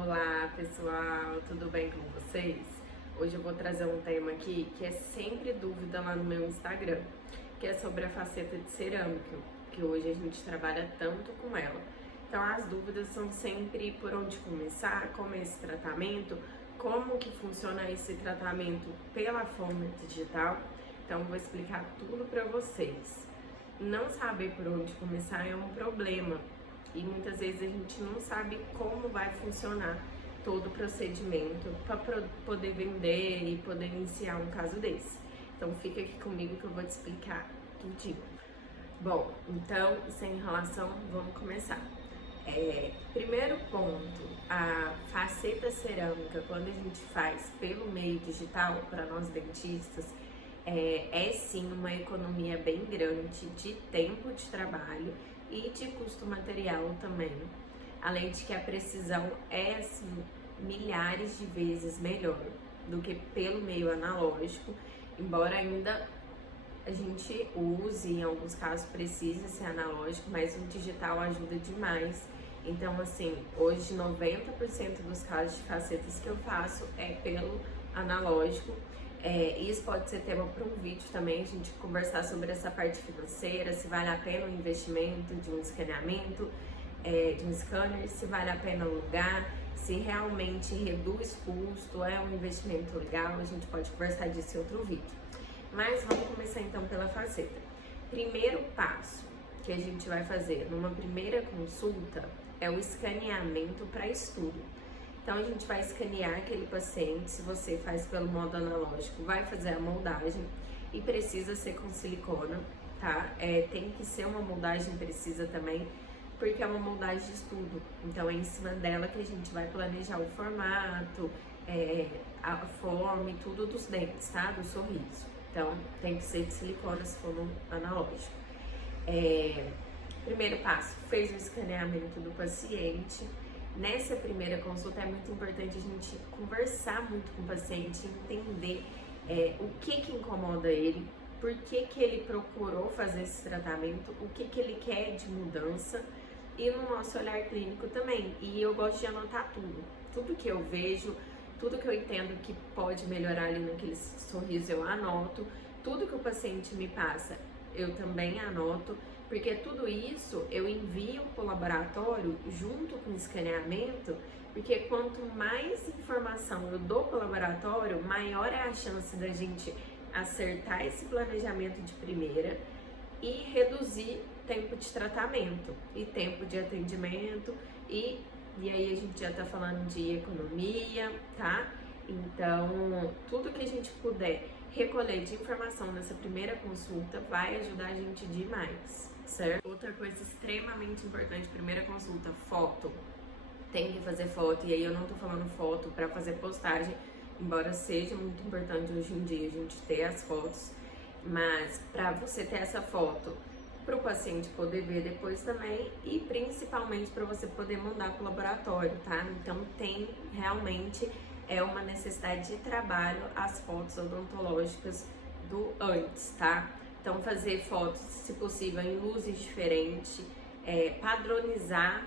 Olá pessoal, tudo bem com vocês? Hoje eu vou trazer um tema aqui que é sempre dúvida lá no meu Instagram, que é sobre a faceta de cerâmica, que hoje a gente trabalha tanto com ela. Então as dúvidas são sempre por onde começar, como é esse tratamento, como que funciona esse tratamento pela forma digital. Então eu vou explicar tudo para vocês. Não saber por onde começar é um problema. E muitas vezes a gente não sabe como vai funcionar todo o procedimento para poder vender e poder iniciar um caso desse. Então fica aqui comigo que eu vou te explicar tudinho. Bom, então sem enrolação, vamos começar. Primeiro ponto, a faceta cerâmica, quando a gente faz pelo meio digital, para nós dentistas, é sim uma economia bem grande de tempo de trabalho e de custo material também, além de que a precisão é assim, milhares de vezes melhor do que pelo meio analógico, embora ainda a gente use, em alguns casos precisa ser analógico, mas o digital ajuda demais. Então assim, hoje 90% dos casos de facetas que eu faço é pelo analógico. Isso pode ser tema para um vídeo também, a gente conversar sobre essa parte financeira, se vale a pena o investimento de um escaneamento, de um scanner, se vale a pena alugar, se realmente reduz custo, é um investimento legal, a gente pode conversar disso em outro vídeo. Mas vamos começar então pela faceta. Primeiro passo que a gente vai fazer numa primeira consulta é o escaneamento para estudo. Então a gente vai escanear aquele paciente, se você faz pelo modo analógico, vai fazer a moldagem e precisa ser com silicona, tá? Tem que ser uma moldagem precisa também, porque é uma moldagem de estudo. Então é em cima dela que a gente vai planejar o formato, a forma e tudo dos dentes, tá? Do sorriso. Então tem que ser de silicona se for no analógico. Primeiro passo, fez o escaneamento do paciente. Nessa primeira consulta é muito importante a gente conversar muito com o paciente, entender o que incomoda ele, por que ele procurou fazer esse tratamento, o que ele quer de mudança e no nosso olhar clínico também. E eu gosto de anotar tudo que eu vejo, tudo que eu entendo que pode melhorar ali naquele sorriso eu anoto, tudo que o paciente me passa eu também anoto, porque tudo isso eu envio para o laboratório junto com o escaneamento, porque quanto mais informação eu dou para o laboratório, maior é a chance da gente acertar esse planejamento de primeira e reduzir tempo de tratamento e tempo de atendimento e aí a gente já tá falando de economia, tá? Então, tudo que a gente puder recolher de informação nessa primeira consulta vai ajudar a gente demais, certo? Outra coisa extremamente importante, primeira consulta, foto. Tem que fazer foto, e aí eu não tô falando foto para fazer postagem, embora seja muito importante hoje em dia a gente ter as fotos, mas para você ter essa foto, para o paciente poder ver depois também e principalmente para você poder mandar para o laboratório, tá? Então tem realmente uma necessidade de trabalho as fotos odontológicas do antes, tá? Então fazer fotos, se possível, em luzes diferentes, padronizar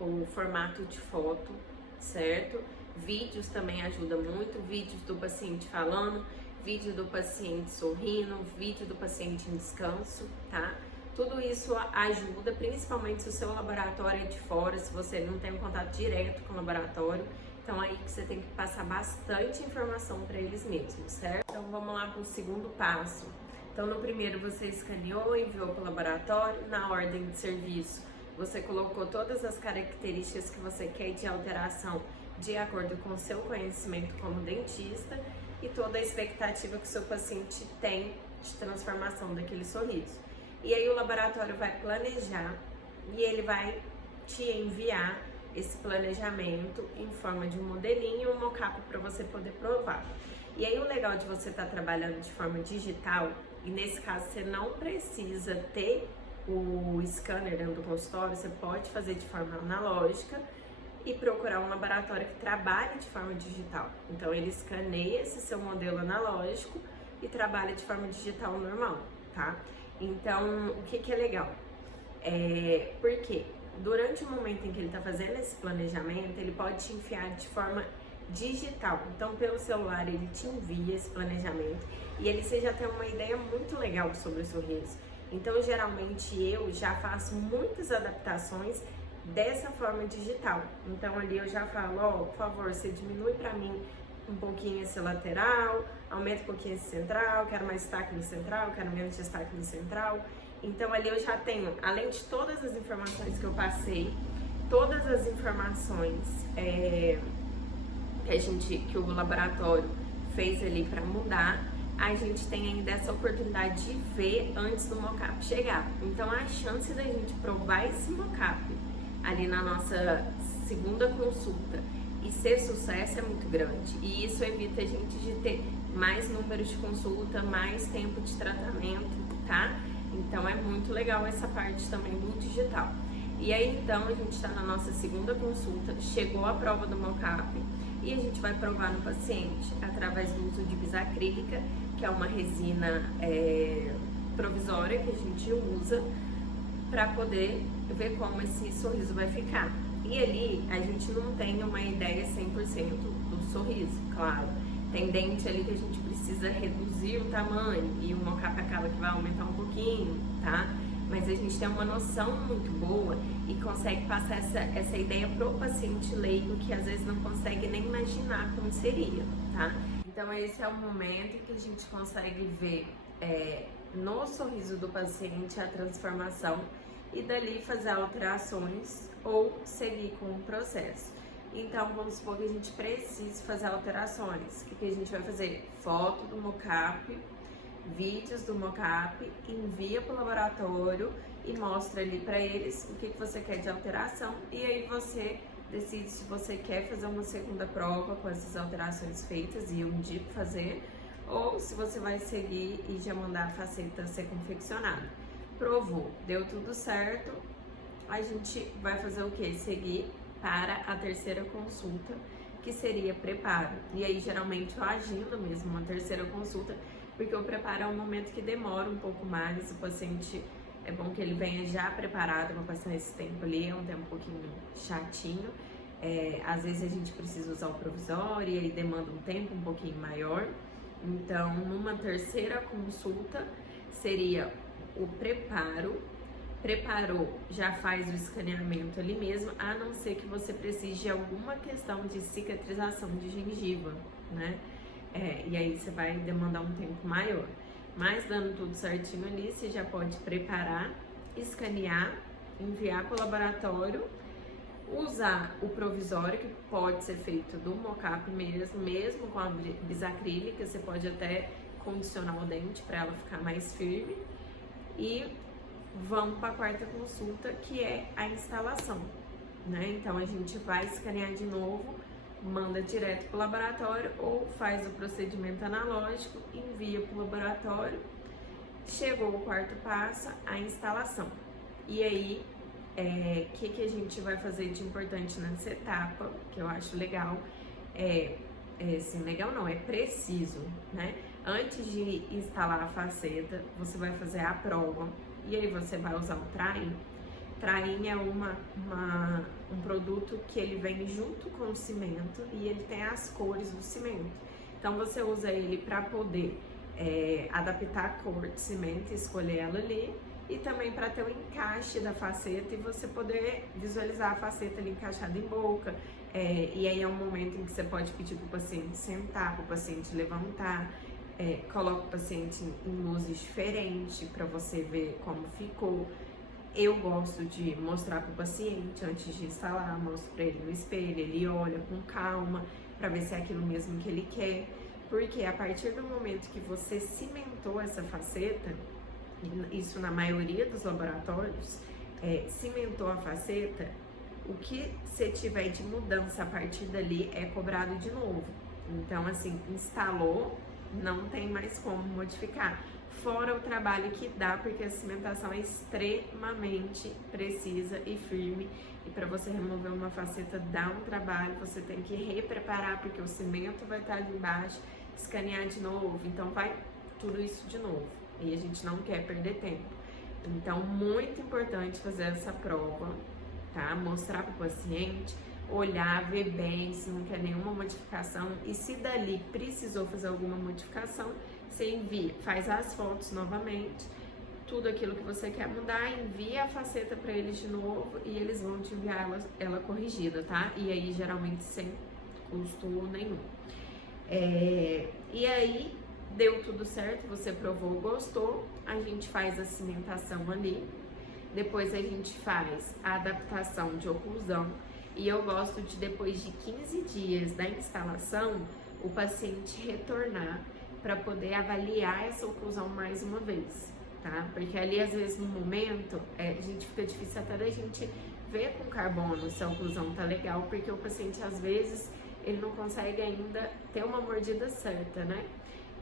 o formato de foto, certo? Vídeos também ajuda muito, vídeos do paciente falando, vídeo do paciente sorrindo, vídeo do paciente em descanso, tá? Tudo isso ajuda, principalmente se o seu laboratório é de fora, se você não tem um contato direto com o laboratório. Então aí que você tem que passar bastante informação para eles mesmos, certo? Então vamos lá para o segundo passo. Então no primeiro você escaneou, enviou para o laboratório, na ordem de serviço você colocou todas as características que você quer de alteração de acordo com o seu conhecimento como dentista e toda a expectativa que o seu paciente tem de transformação daquele sorriso. E aí o laboratório vai planejar e ele vai te enviar esse planejamento em forma de um modelinho, um mockup para você poder provar. E aí o legal de você estar trabalhando de forma digital, e nesse caso você não precisa ter o scanner dentro do consultório, você pode fazer de forma analógica e procurar um laboratório que trabalhe de forma digital. Então ele escaneia esse seu modelo analógico e trabalha de forma digital normal, tá? Então o que é legal? Por quê? durante o momento em que ele está fazendo esse planejamento, ele pode te enviar de forma digital. Então, pelo celular, ele te envia esse planejamento e ali você já tem uma ideia muito legal sobre o sorriso. Então, geralmente, eu já faço muitas adaptações dessa forma digital. Então, ali eu já falo, ó, por favor, você diminui para mim um pouquinho esse lateral, aumenta um pouquinho esse central, quero mais destaque no central, quero menos destaque no central. Então, ali eu já tenho, além de todas as informações que eu passei, todas as informações que o laboratório fez ali para mudar, a gente tem ainda essa oportunidade de ver antes do mockup chegar. Então, a chance da gente provar esse mockup ali na nossa segunda consulta e ser sucesso é muito grande. E isso evita a gente de ter mais números de consulta, mais tempo de tratamento, tá? Então, é muito legal essa parte também do digital. E aí, então, a gente está na nossa segunda consulta, chegou a prova do mockup e a gente vai provar no paciente através do uso de bisacrílica, que é uma resina provisória que a gente usa para poder ver como esse sorriso vai ficar. E ali a gente não tem uma ideia 100% do sorriso, claro. Tem dente ali que a gente precisa reduzir o tamanho e o mockup acaba que vai aumentar um pouquinho, tá? Mas a gente tem uma noção muito boa e consegue passar essa ideia pro paciente leigo que às vezes não consegue nem imaginar como seria, tá? Então esse é o momento em que a gente consegue ver no sorriso do paciente a transformação e dali fazer alterações ou seguir com o processo. Então vamos supor que a gente precise fazer alterações. O que a gente vai fazer? Foto do mockup, vídeos do mockup, envia para o laboratório e mostra ali para eles o que você quer de alteração e aí você decide se você quer fazer uma segunda prova com essas alterações feitas e um dia fazer, ou se você vai seguir e já mandar a faceta ser confeccionada. Provou, deu tudo certo, a gente vai fazer o que? Seguir para a terceira consulta, que seria preparo. E aí geralmente eu agendo mesmo uma terceira consulta, porque o preparo é um momento que demora um pouco mais, o paciente é bom que ele venha já preparado para passar esse tempo ali, é um tempo um pouquinho chatinho. Às vezes a gente precisa usar o provisório e aí demanda um tempo um pouquinho maior. Então, numa terceira consulta, seria o preparo. Preparou, já faz o escaneamento ali mesmo, a não ser que você precise de alguma questão de cicatrização de gengiva, né? E aí você vai demandar um tempo maior. Mas dando tudo certinho ali, você já pode preparar, escanear, enviar para o laboratório, usar o provisório, que pode ser feito do mockup mesmo com a bisacrílica, você pode até condicionar o dente para ela ficar mais firme. E vamos para a quarta consulta, que é a instalação, né? Então a gente vai escanear de novo, manda direto para o laboratório ou faz o procedimento analógico, envia para o laboratório. Chegou o quarto passo, a instalação. E aí, que a gente vai fazer de importante nessa etapa, que eu acho legal, legal não, é preciso, né? Antes de instalar a faceta, você vai fazer a prova e aí você vai usar o Train. Train é um produto que ele vem junto com o cimento e ele tem as cores do cimento. Então você usa ele para poder adaptar a cor de cimento e escolher ela ali, e também para ter o encaixe da faceta e você poder visualizar a faceta ali encaixada em boca. E aí é um momento em que você pode pedir para o paciente sentar, para o paciente levantar, coloca o paciente em luzes diferentes para você ver como ficou. Eu gosto de mostrar para o paciente antes de instalar, mostro para ele no espelho, ele olha com calma para ver se é aquilo mesmo que ele quer, porque a partir do momento que você cimentou essa faceta, isso na maioria dos laboratórios, cimentou a faceta, o que você tiver de mudança a partir dali é cobrado de novo. Então, assim, instalou, não tem mais como modificar. Fora o trabalho que dá, porque a cimentação é extremamente precisa e firme. E para você remover uma faceta dá um trabalho, você tem que repreparar, porque o cimento vai estar ali embaixo, escanear de novo, então vai tudo isso de novo. E a gente não quer perder tempo. Então, muito importante fazer essa prova tá? Mostrar para o paciente, olhar, ver bem se não quer nenhuma modificação e se dali precisou fazer alguma modificação, você envia, faz as fotos novamente, tudo aquilo que você quer mudar, envia a faceta para eles de novo e eles vão te enviar ela corrigida, tá? E aí geralmente sem custo nenhum. E aí deu tudo certo, você provou, gostou, a gente faz a cimentação ali, depois a gente faz a adaptação de oclusão e eu gosto de depois de 15 dias da instalação o paciente retornar para poder avaliar essa oclusão mais uma vez, tá? Porque ali às vezes no momento a gente fica difícil até da gente ver com carbono se a oclusão tá legal, porque o paciente às vezes ele não consegue ainda ter uma mordida certa, né?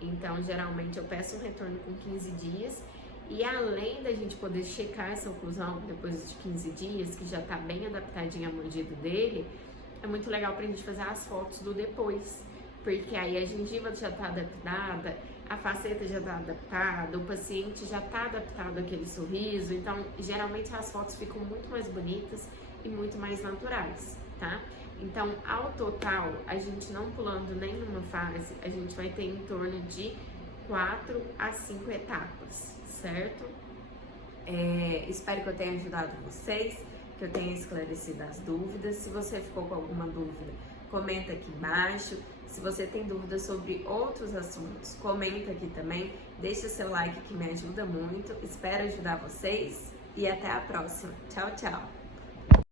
Então, geralmente eu peço um retorno com 15 dias e além da gente poder checar essa oclusão depois de 15 dias, que já tá bem adaptadinha a mordida dele, é muito legal pra gente fazer as fotos do depois, porque aí a gengiva já tá adaptada, a faceta já tá adaptada, o paciente já tá adaptado àquele sorriso, então geralmente as fotos ficam muito mais bonitas e muito mais naturais, tá? Então, ao total, a gente não pulando nenhuma fase, a gente vai ter em torno de 4 a 5 etapas, certo? Espero que eu tenha ajudado vocês, que eu tenha esclarecido as dúvidas. Se você ficou com alguma dúvida, comenta aqui embaixo. Se você tem dúvidas sobre outros assuntos, comenta aqui também. Deixa seu like que me ajuda muito. Espero ajudar vocês e até a próxima. Tchau, tchau!